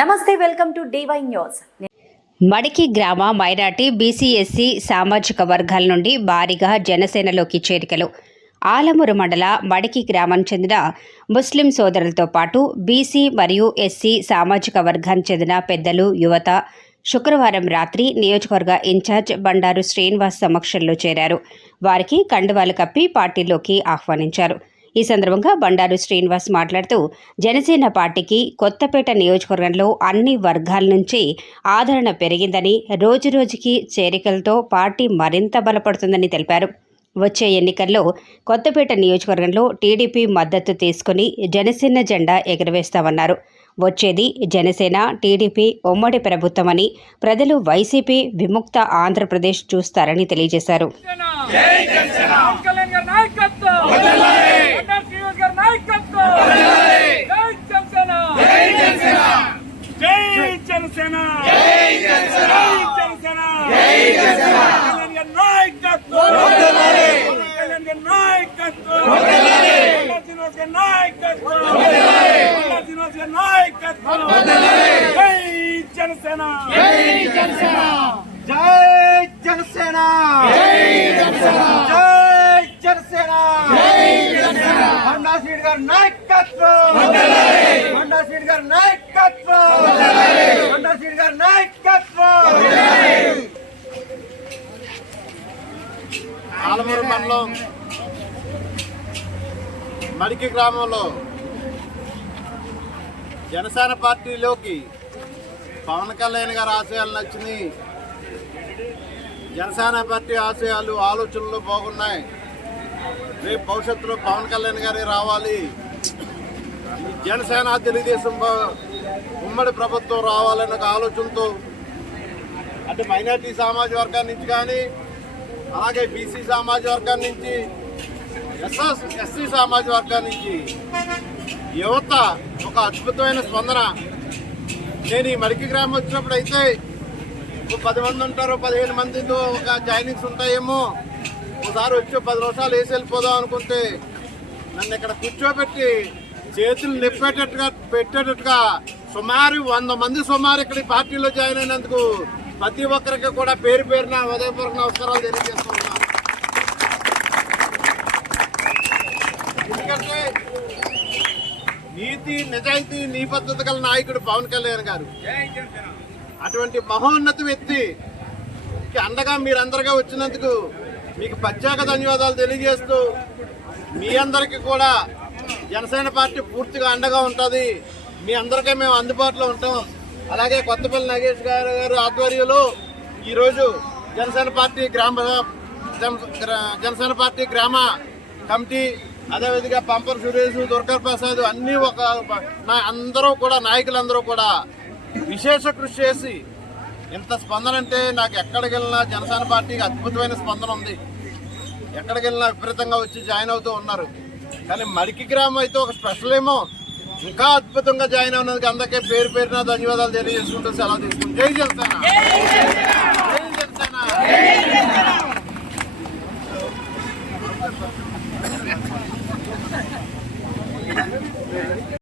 నమస్తే welcome to DY news. మడికి గ్రామ మైనార్టీ బీసీఎస్సీ సామాజిక వర్గాల నుండి భారీగా జనసేనలోకి చేరికలు. ఆలమూరు మండల మడికి గ్రామానికి చెందిన ముస్లిం సోదరులతో పాటు బీసీ మరియు ఎస్సీ సామాజిక వర్గానికి చెందిన పెద్దలు యువత శుక్రవారం రాత్రి నియోజకవర్గ ఇన్ఛార్జ్ బండారు శ్రీనివాస్ సమక్షంలో చేరారు. వారికి కండువాలు కప్పి పార్టీలోకి ఆహ్వానించారు. ఈ సందర్భంగా బండారు శ్రీనివాస్ మాట్లాడుతూ జనసేన పార్టీకి కొత్తపేట నియోజకవర్గంలో అన్ని వర్గాల నుంచి ఆదరణ పెరిగిందని రోజురోజుకి చేరికలతో పార్టీ మరింత బలపడుతుందని తెలిపారు. వచ్చే ఎన్నికల్లో కొత్తపేట నియోజకవర్గంలో టీడీపీ మద్దతు తీసుకుని జనసేన జెండా ఎగురవేస్తామన్నారు. వచ్చేది జనసేన టీడీపీ ఉమ్మడి ప్రభుత్వమని ప్రజలు వైసీపీ విముక్త ఆంధ్రప్రదేశ్ చూస్తారని తెలియజేశారు పవన్ కళ్యాణ్ గారి నాయకత్వం అన్నా శ్రీనివాస్ గారి నాయకత్వం జై జనసేన! జై జనసేన! గారి నాయకత్వం! హండా సీడ్ గారి నాయకత్వం! హండా గారి నాయకత్వం! ఆలమూరు మండలం మడికి గ్రామంలో జనసేన పార్టీలోకి పవన్ కళ్యాణ్ గారి ఆశయాలు నచ్చినాయి. జనసేన పార్టీ ఆశయాలు ఆలోచనలు బాగున్నాయి. రేపు భవిష్యత్తులో పవన్ కళ్యాణ్ గారే రావాలి. జనసేన తెలుగుదేశం ఉమ్మడి ప్రభుత్వం రావాలనే ఒక ఆలోచనతో అంటే మైనార్టీ సామాజిక వర్గాల నుంచి కానీ అలాగే బీసీ సామాజిక వర్గం నుంచి ఎస్ఎస్ ఎస్సీ సామాజిక వర్గం నుంచి యువత ఒక అద్భుతమైన స్పందన. నేను ఈ మడికి గ్రామం వచ్చినప్పుడు అయితే పది మంది ఉంటారు పదిహేను మందితో ఒక జాయినింగ్స్ ఉంటాయేమో ఒకసారి వచ్చి పది నిమిషాలు వేసి వెళ్ళిపోదాం అనుకుంటే నన్ను ఇక్కడ కూర్చోబెట్టి చేతులు నిప్పేటట్టుగా పెట్టేటట్టుగా సుమారు వంద మంది సుమారు ఇక్కడ పార్టీలో జాయిన్ అయినందుకు ప్రతి ఒక్కరికి కూడా పేరు పేరున ఉదయపూర్వక నమస్కారాలు తెలియజేస్తున్నాను. ఎందుకంటే నీతి నిజాయితీ నీ పద్ధతి గల నాయకుడు పవన్ కళ్యాణ్ గారు. అటువంటి మహోన్నత వ్యక్తికి అండగా మీరందరిగా వచ్చినందుకు మీకు ప్రత్యేక ధన్యవాదాలు తెలియజేస్తూ మీ అందరికీ కూడా జనసేన పార్టీ పూర్తిగా అండగా ఉంటుంది. మీ అందరికీ మేము అందుబాటులో ఉంటాం. అలాగే కొత్తపల్లి నాగేష్ గారు గారు ఆధ్వర్యంలో ఈరోజు జనసేన పార్టీ గ్రామ జనసేన పార్టీ గ్రామ కమిటీ అదేవిధంగా పంపర్ సురేష్ దుర్గర్ ప్రసాద్ అన్నీ ఒక అందరూ కూడా నాయకులందరూ కూడా విశేష కృషి చేసి ఇంత స్పందన అంటే నాకు ఎక్కడికి వెళ్ళినా జనసేన పార్టీకి అద్భుతమైన స్పందన ఉంది. ఎక్కడికి వెళ్ళినా విపరీతంగా వచ్చి జాయిన్ అవుతూ ఉన్నారు. కానీ మడికి గ్రామం అయితే ఒక స్పెషల్ ఏమో. ఇంకా అద్భుతంగా జాయిన్ అవునందుకు అందరికీ పేరు పేరున ధన్యవాదాలు తెలియజేసుకుంటూ సెలవు తీసుకుంటాం జై జనసేన! జై జనసేన!